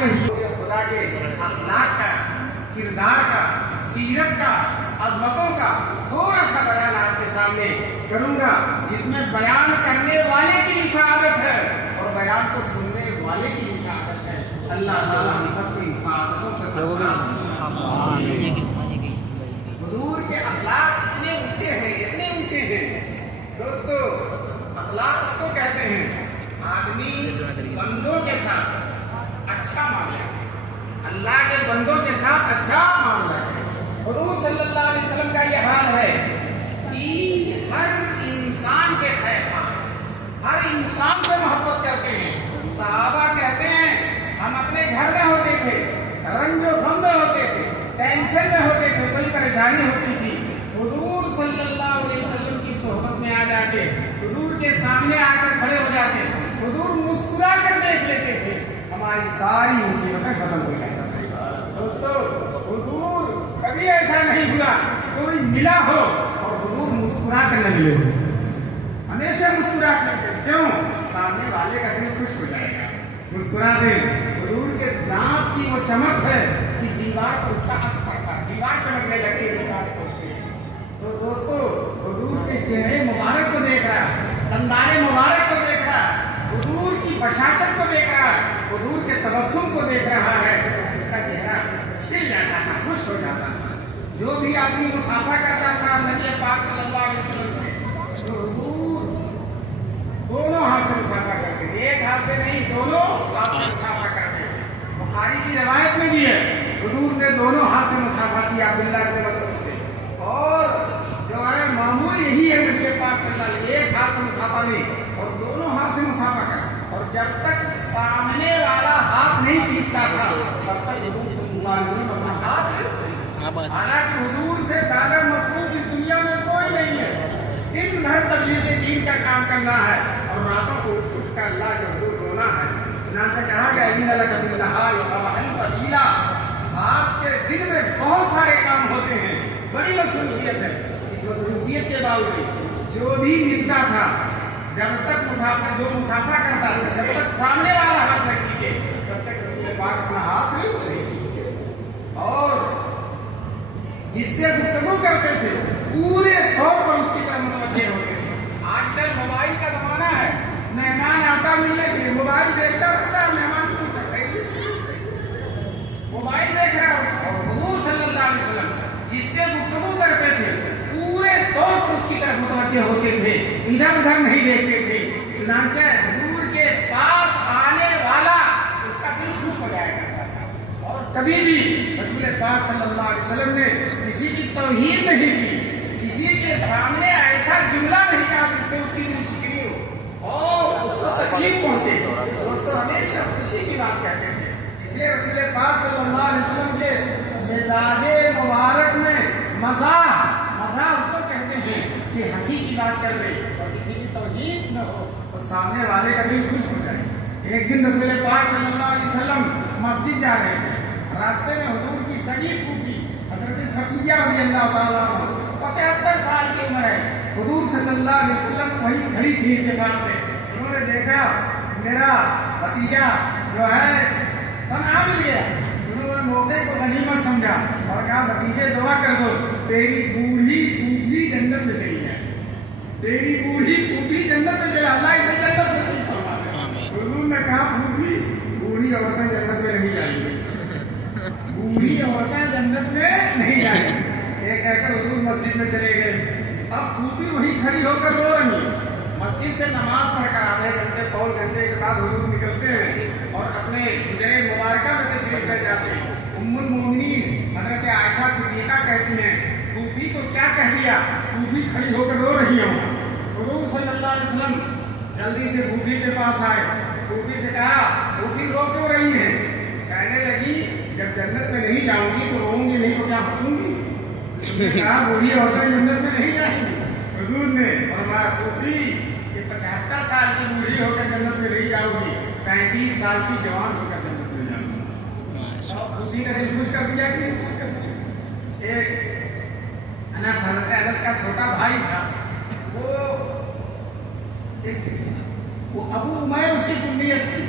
के खुदा के अखलाक का, किरदार का, सीरत का, अजमतों का थोड़ा सा बयान आपके सामने करूंगा, जिसमें बयान करने वाले की भी शहादत है और बयान को सुनने वाले की भी शहादत है। अल्लाह ताला हम सबको इन शहादतों से हुजूर के अखलाक इतने ऊंचे हैं दोस्तों। अखलाक उसको कहते हैं आदमी बंदों के साथ अच्छा मामला है, अल्लाह के बंदों के साथ अच्छा मामला है। हुजूर सल्लल्लाहु अलैहि वसल्लम का ये हाल है कि हर इंसान के खैर, हर इंसान से मोहब्बत करते हैं। सहाबा कहते हैं हम अपने घर में होते थे, रंजो गम में होते थे, टेंशन में होते थे, कोई परेशानी होती थी, हुजूर सल्लल्लाहु अलैहि वसल्लम की सोहबत में आ जाते, हुजूर के सामने आकर खड़े हो जाते, हुजूर मुस्कुरा कर देख लेते थे, हमारी सारी मुसीबतें खत्म हो जाती। दोस्तों हुजूर कभी ऐसा नहीं हुआ कोई मिला हो और हुजूर मुस्कुरा कर न मिले हो, हमेशा मुस्कुरा करते। क्यों? सामने वाले का दिल खुश हो जाएगा। मुस्कुराते हुजूर के दांत की वो चमक है कि दीवार पर उसका अक्स पड़ता है, दीवार चमकने लगती है। तो दोस्तों हुजूर के चेहरे मुबारक को देख रहा है, दंदारे मुबारक को देख रहा है, हुजूर की बशाशत को देख रहा है, हुजूर के तबस्सुम को देख रहा है, उसका चेहरा खिल जाता था, खुश हो जाता था। जो भी आदमी मुसाफा करता था नबी पाक सल्लल्लाहु अलैहि वसल्लम से, तो हुजूर दोनों हाथ से मुसाफा करते थे, एक हाथ से नहीं, दोनों हाथ से मुसाफा करते थे। बुखारी की रिवायत में भी है हुजूर ने दोनों हाथ से मुसाफा किया अब्दुल्लाह इब्न मसऊद से। और जो है मामूल यही है नबी पाक सल्लल्लाहु अलैहि वसल्लम, एक हाथ से मुसाफा नहीं और दोनों हाथ से मुसाफा कर। और जब तक सामने वाला हाथ नहीं खींचता था तब तक हुजूर सल्लल्लाहु अलैहि वसल्लम अपना हाथ, हालांकि हुजूर से ज्यादा मसरूफ इस दुनिया में कोई नहीं है। दिन भर तबलीग दीन का काम करना है और रातों को उठ कर अल्लाह के हुजूर रोना है। नाम से कहा गया आपके दिन में बहुत सारे काम होते हैं, बड़ी मसरूफियत है। इस मसरूफियत के बावजूद जो भी मिलता था, जब तक जो मुसाफा करता था, जब तक सामने वाला हाथ न खींचे तब तक रसूल पाक अपना हाथ नहीं खींचे। और जिससे गुफ्तगू करते थे पूरे तौर पर उसकी तरफ मुतवज्जे होते थे। आजकल मोबाइल का जमाना है, मेहमान आता मिलने के लिए मोबाइल देखता रहता है, मेहमान से पूछता मोबाइल देख रहा है। और हुजूर सल्लल्लाहु अलैहि वसल्लम जिससे गुफ्तगू करते थे पूरे तौर पर उसकी तरफ मुतवज्जे होते थे, इधर उधर नहीं देखते थे। चुनांचे हुजूर के पास आने वाला उसका दिल खुश हो जाया करता था। और कभी भी रसूल पाक सल्लल्लाहु अलैहि वसल्लम ने किसी की तौहीन नहीं की, किसी के सामने ऐसा जुमला नहीं कहा जिससे उसकी दिल शिकनी हो और उसको तकलीफ पहुंचे। दोस्तों हमेशा खुशी की बात करते थे। इसलिए रसूल पाक सल्लल्लाहु अलैहि वसल्लम के मिजाजे मुबारक में मज़ाह उसको कहते हैं कि हंसी की बात कर ले और किसी की तौहीन न हो तो सामने वाले का दिल खुश हो जाए। एक दिन रसूल पाक सल्लल्लाहु अलैहि वसल्लम मस्जिद जा रहे थे, रास्ते में हुजूर की सगी फूफी हजरत सफिया रज़ियल्लाहु ताला अन्हा 75 साल की उम्र है, हुजूर सल्लल्लाहु अलैहि वसल्लम वहीं खड़ी थी के पास से। उन्होंने देखा मेरा भतीजा जो है तनहा मिल गया। उन्होंने मौके को गनीमत समझा और कहा भतीजे दुआ कर दो, तेरी बूढ़ी फूफी जन्नत में चली है, तेरी बूढ़ी फूफी जन्नत में चला, अल्लाह इसे जन्नत नसीब फरमा दे। हुजूर ने कहा फूफी बूढ़ी औरतें जन्नत में नहीं जाएंगी, बूढ़ी औरतें जन्नत में नहीं जाएंगी। ये कहकर हुजूर मस्जिद में चले गए। अब फूफी वहीं खड़ी होकर रो रही है। मस्जिद से नमाज पढ़कर आधे घंटे पौन घंटे के बाद हुजूर निकलते हैं और अपने हुजरे मुबारका में तशरीफ ले जाते हैं। उम्मुल मोमिनीन हजरत आयशा सिद्दीका कहती हैं फूफी को क्या कह दिया, फूफी खड़ी होकर रो रही है। हुजूर सल्लल्लाहु अलैहि वसल्लम जल्दी से फूफी के पास आए, फूफी से कहा फूफी रो क्यों रही है? कहने लगी जब जन्नत में नहीं जाऊंगी तो रोऊंगी नहीं तो क्या हंसूंगी? कहा बूढ़ी औरतें जन्नत में नहीं जाएंगी। हुजूर ने फरमाया फूफी ये 75 साल की बूढ़ी होकर जन्नत में नहीं जाऊंगी, 35 साल की जवान होकर जन्नत में जाऊंगी। और फूफी का दिल खुश कर दिया कि एक अनस का छोटा भाई था, वो अबू उमैर उसकी कुनियत थी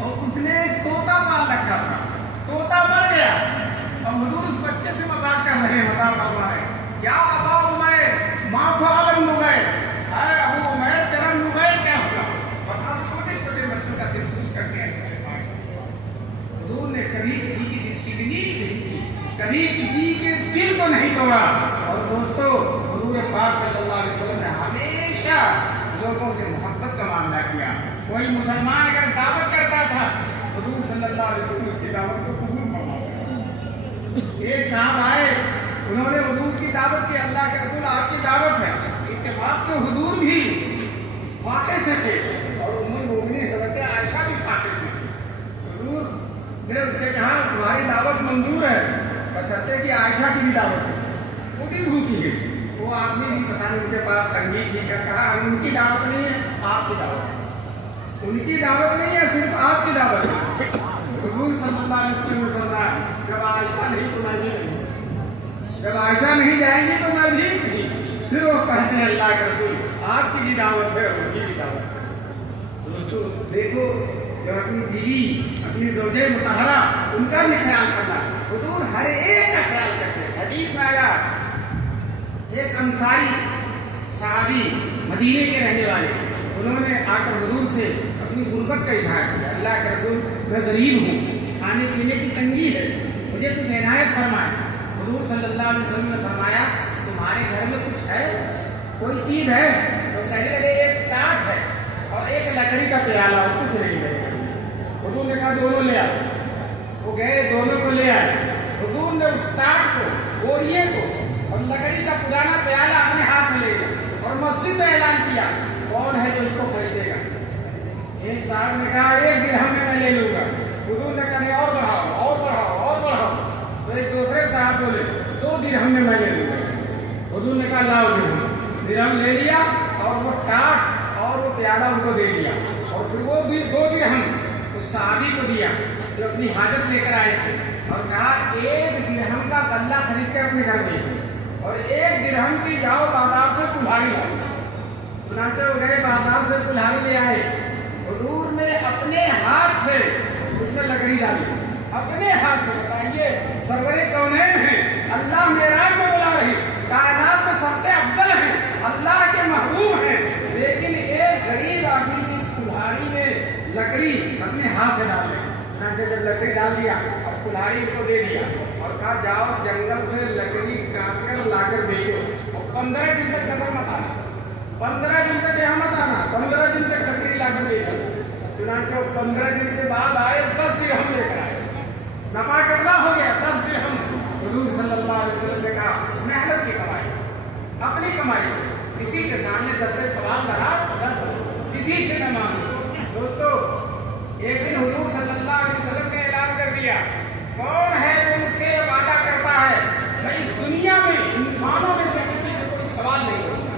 और उसने तोता पाल रखा था। کبھی کسی کے دل کو نہیں توڑا. اور دوستو حضور پاک صلی اللہ علیہ وسلم نے ہمیشہ لوگوں سے محبت کا معاملہ کیا. کوئی مسلمان اگر دعوت کرتا تھا حضور صلی اللہ علیہ وسلم اس کی دعوت کو قبول فرماتے. ایک صاحب آئے, انہوں نے حضور کی دعوت کی, اللہ کے رسول آپ کی دعوت ہے. اتفاق سے حضور بھی واقع سے تھے اور ام المؤمنین حضرت عائشہ بھی واقع سے تھی. حضور نے اس سے کہا تمہاری دعوت منظور ہے بشرطے کہ عائشہ کی بھی دعوت ہے. وہ بھی بھوکی ہے. وہ آدمی بھی پتہ نہیں ان کے پاس تنگی تھی, کہا ان کی دعوت نہیں ہے, آپ کی دعوت ہے. ان کی دعوت نہیں ہے, صرف آپ کی دعوت ہے. حضور صلی اللہ علیہ وسلم نے فرمایا جب عائشہ نہیں تو میں بھی نہیں, جب عائشہ نہیں جائیں گی تو میں بھی نہیں. پھر وہ کہتے ہیں اللہ کے رسول آپ کی بھی دعوت ہے, ان کی بھی دعوت ہے. دوستو دیکھو جو اپنی بیوی اپنی زوجہ مطہرہ ان کا بھی خیال کرنا. حضور ہر ایک کا خیال کرتے ہیں. حدیث میں آیا ایک انصاری صحابی مدینے کے رہنے والے, انہوں نے آ کر حضور سے اپنی غربت کا اظہار کیا. اللہ کے رسول میں غریب ہوں, کھانے پینے کی تنگی ہے, مجھے کچھ عنایت فرمائے. حضور صلی اللہ علیہ وسلم نے فرمایا تمہارے گھر میں کچھ ہے, کوئی چیز ہے؟ تو کہنے لگے ایک ٹاٹ ہے اور ایک لکڑی کا پیالہ, اور کچھ نہیں ہے. حضور نے کہا دونوں لے آئے. وہ گئے, دونوں کو لے آئے. حضور نے اس ٹاٹ کو, بوریے کو اور لکڑی کا پرانا پیالہ اپنے ہاتھ میں لے لیا اور مسجد میں اعلان کیا کون ہے جو اس کو خریدے گا. ایک صاحب نے کہا 1 درہم میں لے لوں گا. حضور نے کہا اور بڑھاؤ اور بڑھاؤ اور بڑھاؤ. تو ایک دوسرے صاحب بولے 2 درہم میں لے لوں گا. حضور نے کہا لاؤ درہم لے لیا اور وہ ٹاٹ اور وہ پیالہ ان کو دے دیا. اور پھر وہ 2 درہم اس صحابی کو دیا جو اپنی حاجت لے کر آئے تھے اور کہا 1 درہم کا غلہ خرید کر اپنے گھر میں اور 1 درہم کی جاؤ بازار سے کلہاڑی لاؤ. چنانچہ وہ گئے بازار سے کلہاڑی لے آئے. حضور نے اپنے ہاتھ سے اس میں لکڑی ڈالی, اپنے ہاتھ سے. بتائیے سرور کونین ہیں, اللہ معراج میں بلا رہی, کائنات میں سب سے افضل ہیں, اللہ کے محبوب ہیں, لیکن ایک غریب آدمی کی کلہاڑی میں لکڑی اپنے ہاتھ سے ڈال دیں. چنانچہ جب لکڑی ڈال دیا اب کلہاڑی کو دے دیا اور کہا جاؤ جنگل سے لکڑی کاٹ کر لا کر بیچو اور 15 دن تک نظر مت آنا, 15 دن تک یہاں مت آنا, 15 دن تک لکڑی لا کر بیچو. چنانچہ 15 دن کے بعد آئے, 10 درہم لے کر آئے. نفع کتنا ہو گیا؟ 10 درہم. حضور صلی اللہ علیہ وسلم نے کہا محنت کی کمائی, اپنی کمائی, کسی کے سامنے 10 سوال کرا کسی سے نہ مانگو. دوستو ایک دن حضور صلی اللہ علیہ وسلم نے اعلان کر دیا کون ہے جو مجھ سے وعدہ کرتا ہے میں اس دنیا میں انسانوں میں سے کسی سے کوئی سوال نہیں کروں گا.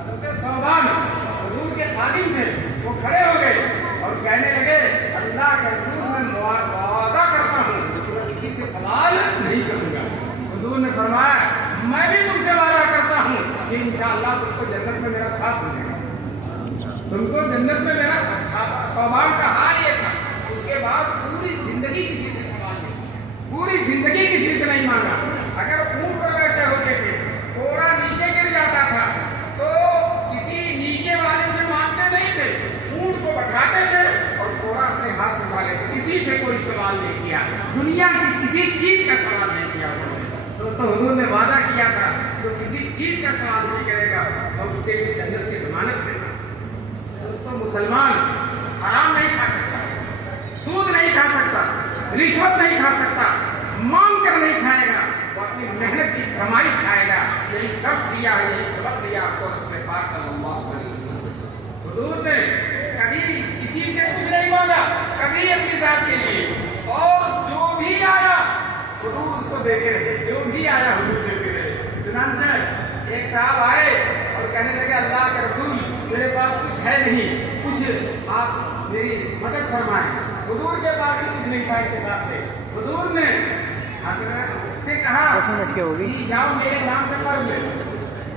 حضرت صوبان حضور کے خادم تھے, وہ کھڑے ہو گئے اور کہنے لگے اللہ کے رسول میں وعدہ کرتا ہوں میں کسی سے سوال نہیں کروں گا. حضور نے فرمایا میں بھی تم سے وعدہ کرتا ہوں کہ انشاءاللہ تم کو جنت میں میرا ساتھ ملے گا, تم کو جنت میں میرا ساتھ. صوبان کا حال یہ تھا. اس کے بعد پوری زندگی کسی سے سوال نہیں, پوری زندگی کسی سے نہیں مانگا. اگر اونٹ پر بیٹھے ہوتے تھے, گھوڑا نیچے گر جاتا تھا تو کسی نیچے والے سے مانگتے نہیں تھے, اونٹ کو بٹھاتے تھے اور گھوڑا اپنے ہاتھ سے سنبھالے تھے. کسی سے کوئی سوال نہیں کیا, دنیا کی کسی چیز کا سوال نہیں کیا. دوستو حضور نے وعدہ کیا تھا جو کسی چیز کا سوال نہیں کرے گا اور اس کے لیے جنت کی ضمانت دینا. دوستو مسلمان حرام نہیں کھا سکتا, سود نہیں کھا سکتا, رشوت نہیں کھا سکتا, مانگ کر نہیں کھائے گا, وہ اپنی محنت کی کمائی کھائے گا. یہی درس دیا ہے, یہی سبق دیا آپ کو رسول پاک صلی اللہ علیہ وسلم. حضور نے کبھی کسی سے کچھ نہیں مانگا, کبھی اپنی ذات کے لیے, اور جو بھی آیا حضور اس کو دیتے رہے, جو بھی آیا حضور دیتے رہے. چنانچہ ایک صاحب آئے اور کہنے لگے اللہ کے رسول میرے پاس کچھ ہے نہیں, کچھ آپ میری مدد فرمائیں. حضور کے پاس بھی کچھ نہیں تھا اتفاق سے. حضور نے حضرت سے کہا جاؤ میرے نام سے قرض لے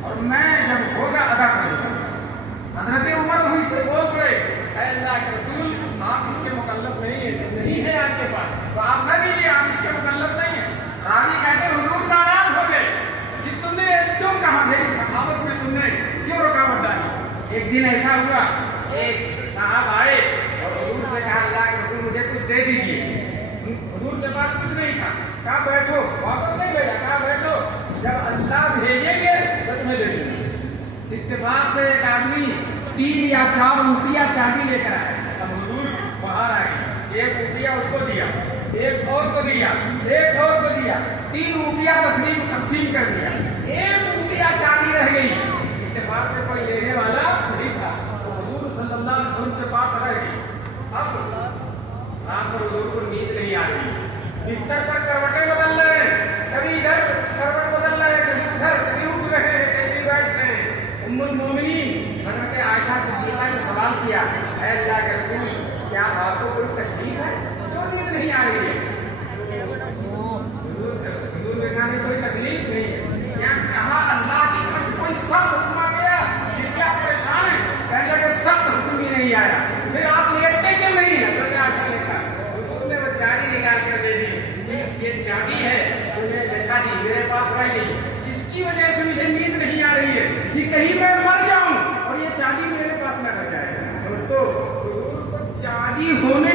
اور میں جب ہوگا ادا کر دوں گا. حضرت عمر ہوئی سے بول پڑے اے اللہ کے رسول آپ اس کے مکلف نہیں ہے آپ کے پاس, تو آپ نہ دیجیے, آپ اس کے مکلف نہیں ہیں. راوی کہتے حضور ناراض ہو گئے کہ تم نے کیوں کہا, میری سخاوت میں تم نے کیوں رکاوٹ ڈالی. ایک دن ایسا ہوا ایک صاحب آئے اور حضور سے کہا اللہ کے رسول مجھے کچھ دے دیجیے. हुजूर के पास कुछ नहीं था, कहा बैठो, वापस नहीं भेजा, कहा बैठो, जब अल्लाह भेजेंगे तो तुम्हें दे देंगे। इत्तेफाक से एक आदमी 3 या 4 ऊँटियाँ चांदी लेकर आया। अब हुजूर बाहर आ गए, एक ऊँटिया उसको दिया, एक और को दिया, एक और को दिया, 3 ऊँटियाँ तकसीम कर दिया, एक ऊँटिया चांदी रह गई। इत्तेफाक से कोई लेने वाला नहीं था, तो हुजूर सल्लल्लाहु अलैहि वसल्लम के पास रह गई। अब रात को हुजूर को नींद नहीं आ रही, बिस्तर पर करवटें बदल रहे हैं, कभी इधर करवट बदल रहे हैं, कभी उधर, कभी उठ रहे हैं, कभी बैठ रहे हैं। उम्मुल मोमिनीन हज़रत आयशा सिद्दीक़ा ने सवाल किया, ऐ अल्लाह के रसूल, क्या आपको कोई तकलीफ है, क्यों नींद नहीं आ रही है? हुजूर ने कहा कोई तकलीफ नहीं है, यहाँ कहा अल्लाह की तरफ से कोई सख्त हुक्म आ गया जिससे आप परेशान हैं? कहने लगे सख्त हुक्म भी नहीं आया, फिर आप लेटते क्यों नहीं है? हज़रत आयशा ने कहा, हुजूर ने वो चांदी निकाल कर दे दी, ये चांदी है, तुमने देखा दी, मेरे पास रह गई, इसकी वजह से मुझे नींद नहीं आ रही है कि कहीं मैं मर जाऊं और ये चांदी मेरे पास न रह जाए। दोस्तों, हुजूर को चांदी होने